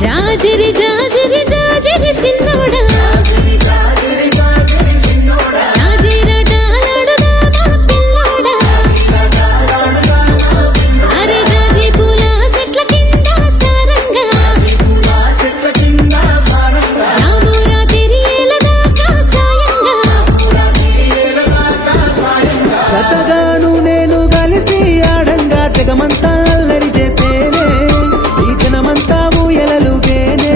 జాజిరి జాజిరి జాజిరి సిన్నోడా జగమంతా అల్లరి చేసేనే ఈ జనమంతా ఊయలలుగేనే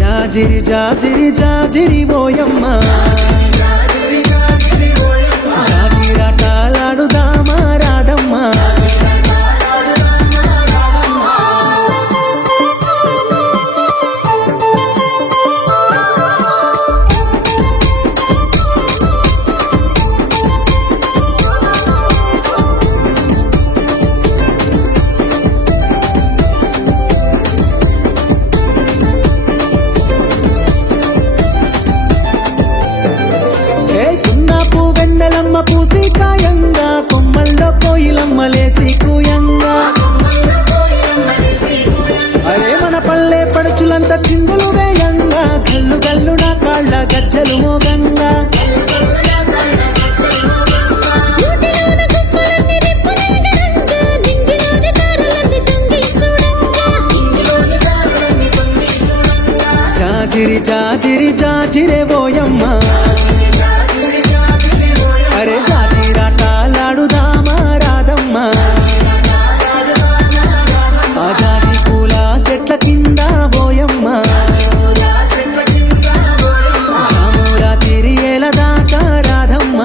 జాజిరి జాజిరి జాజిరి ఓయమ్మ జాజిరాటాలాడుదామా రాధమ్మ వెన్నెలమ్మ పూసి కాయంగా కొమ్మల్లో కోయిలమ్మలేసి కూయంగా అరే మన పల్లె పడుచులంతా చిందులు వేయంగా గల్లు గల్లు నా కాళ్ళ గజ్జలు మోగంగా జాజిరి జాజిరి జాజిరే ఓయమ్మ అరే జాజిరాటాలాడుదామా రాధమ్మ ఆ జాజి పూల చెట్ల కింద ఓయమ్మ జామురా తిరియేల దాకా రాధమ్మ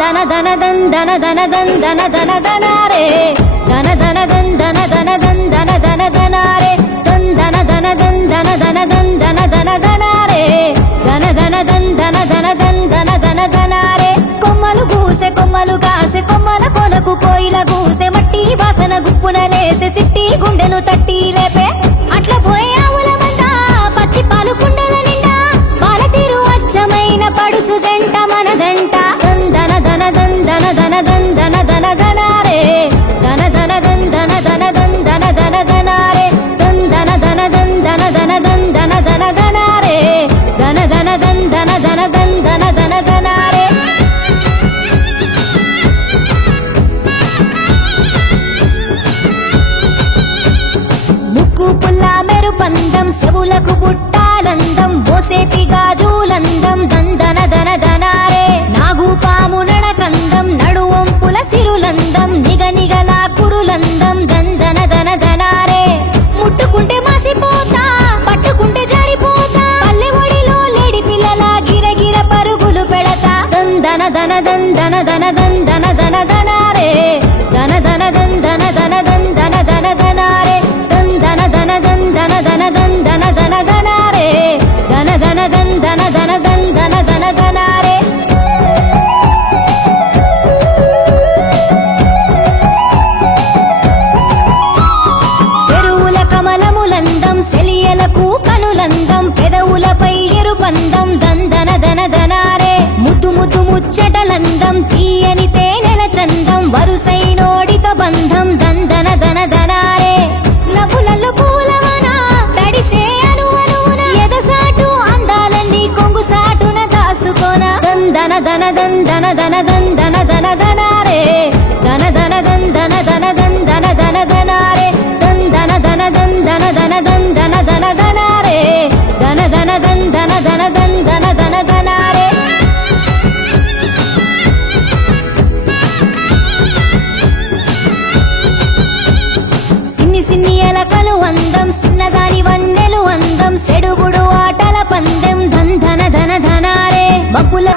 ధన ధన ధన ధన ధన ధన ధన ధన ధన రే ధన ధన ధన కాసే కొమ్మల కొనకు కోయిల కూసే మట్టి వాసన గుప్పున లేసే సిట్టి గుండెను తట్టి లేపే అట్ల పోయే ఆవుల మంద పచ్చి పాలు కుండల నిండా పాల తీరు అచ్చమైన పడుసు జంట మనదంట దందన దన దందన దన దందన దన దనారే దన దన దందన దన దందన దన దనారే దందన దన దందన దన దందన దన దనారే దన దన దందన దన దందన దన దనారే ముక్కు పుల్ల మెరుపందం చెవులకు బుట్టాలందం మోసేటి గాజులందం దందన దన దనారే నాగు పాము నడకందం నడువంపుల సిరులందం నిగనిగల కురులందం దందన దన దనారే ముట్టుకుంటే మాసిపోతా పట్టుకుంటే జారిపోతా పల్లె ఒడిలో లేడి పిల్లల గిరగిర పరుగులు పెడతా దందన దన దందన దన దందన దన దనారే దన దన దందన దన దందన దన దనారే దందన దన దందన దన దందన దన దనారే దన దన దందన దన దందన దన దనారే చెరువుల కమలములందం సెలియలకు కనులందం పెదవులపై ఎరుపందం దందన దన దనారే ముద్దు ముద్దు ముచ్చటలందం తీయని తేనెల చందం వరుసైనోడితో బంధం దందన దన దనారే నవ్వులలో పూలవన తడిసే అనువనున ఎదసాటు అందాలన్నీ కొంగు సాటున దాసుకోన దందన దన దందన దన దందన దన దనారే దన దన దందన దన దందన దన దనారే దందన దన దందన దన దందన దన దనారే దన దన దందన దన దందన దన దనారే సిన్ని సిన్ని ఎలకలు అందం సిన్నదాని వన్నెలు అందం సెడుగుడు ఆటల పందెం దందన ధన ధనారే బబ్బుల